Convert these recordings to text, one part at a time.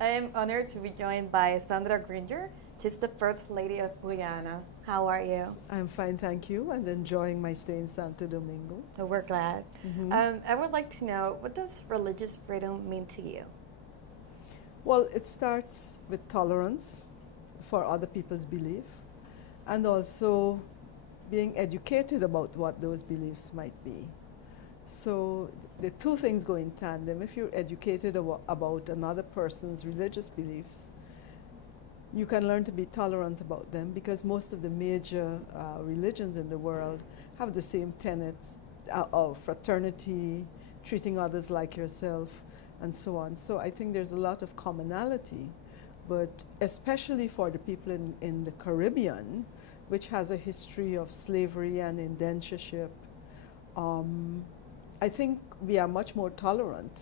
I am honored to be joined by Sandra Granger. She's the First Lady of Guyana. How are you? I'm fine, thank you, and enjoying my stay in Santo Domingo. Oh, we're glad. Mhm. I would like to know, what does religious freedom mean to you? Well, it starts with tolerance for other people's belief, and also being educated about what those beliefs might be. So the two things go in tandem. If you're educated about another person's religious beliefs, you can learn to be tolerant about them, because most of the major religions in the world have the same tenets of fraternity, treating others like yourself, and so on. So I think there's a lot of commonality, but especially for the people in the Caribbean, which has a history of slavery and indentureship, I think we are much more tolerant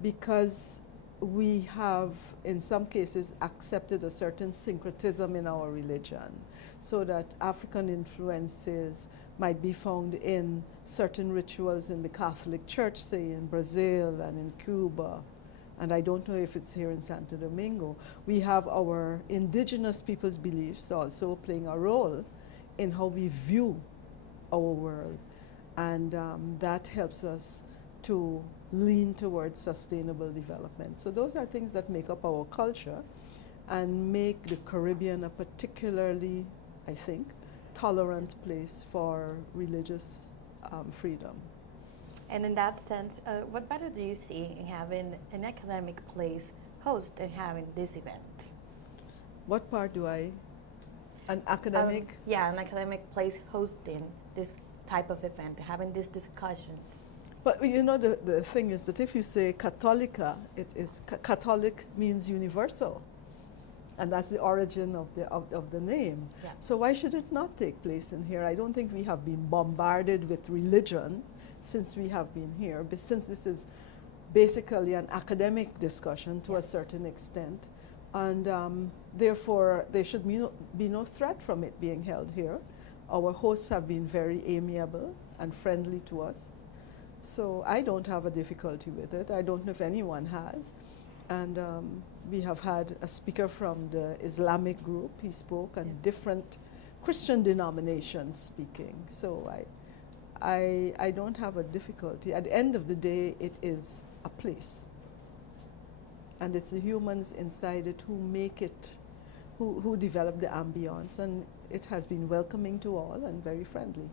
because we have, in some cases, accepted a certain syncretism in our religion, so that African influences might be found in certain rituals in the Catholic Church, say in Brazil and in Cuba, and I don't know if it's here in Santo Domingo. We have our indigenous people's beliefs also playing a role in how we view our world, and that helps us to lean towards sustainable development. So those are things that make up our culture and make the Caribbean a particularly, I think, tolerant place for religious freedom. And in that sense, what better do you see in having an academic place host and having this event? What part do I, an academic? Yeah, an academic place hosting this type of event, having these discussions. But you know, the thing is that if you say Catholica, it is Catholic means universal, and that's the origin of the name. Yeah. So why should it not take place in here? I don't think we have been bombarded with religion since we have been here, but since this is basically an academic discussion to a certain extent, and therefore there should be no threat from it being held here. Our hosts have been very amiable and friendly to us. So I don't have a difficulty with it. I don't know if anyone has. And we have had a speaker from the Islamic group. He spoke, and different Christian denominations speaking. So I don't have a difficulty. At the end of the day, it is a place. And it's the humans inside it who make it, who develop the ambience. And it has been welcoming to all and very friendly.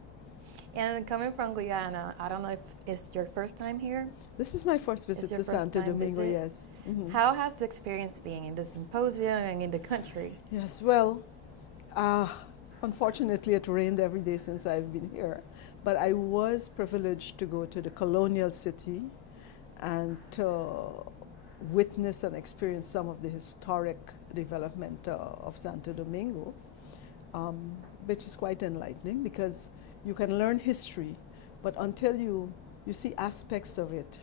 And coming from Guyana, I don't know if it's your first time here. This is my first visit to Santo Domingo, yes. Mm-hmm. How has the experience been in the symposium and in the country? Yes, well, unfortunately it rained every day since I've been here, but I was privileged to go to the colonial city and to witness and experience some of the historic development of Santo Domingo, which is quite enlightening, because you can learn history, but until you see aspects of it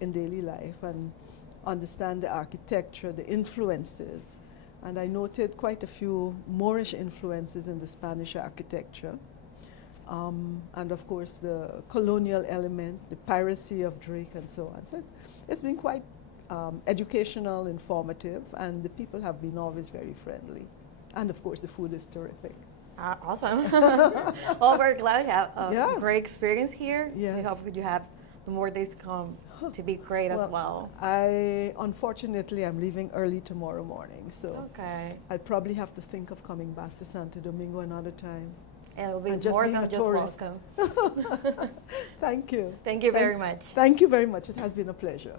in daily life and understand the architecture, the influences, and I noted quite a few Moorish influences in the Spanish architecture, and of course the colonial element, the piracy of Drake and so on. So it's been quite educational, informative, and the people have been always very friendly. And of course the food is terrific. Awesome. Well, we're glad to have a great experience here. Yes. We hope you have more days to come to be great as well. Unfortunately, I'm leaving early tomorrow morning, so I'll probably have to think of coming back to Santo Domingo another time. And it'll be more than just welcome. Thank you. Thank you very much. Thank you very much. It has been a pleasure.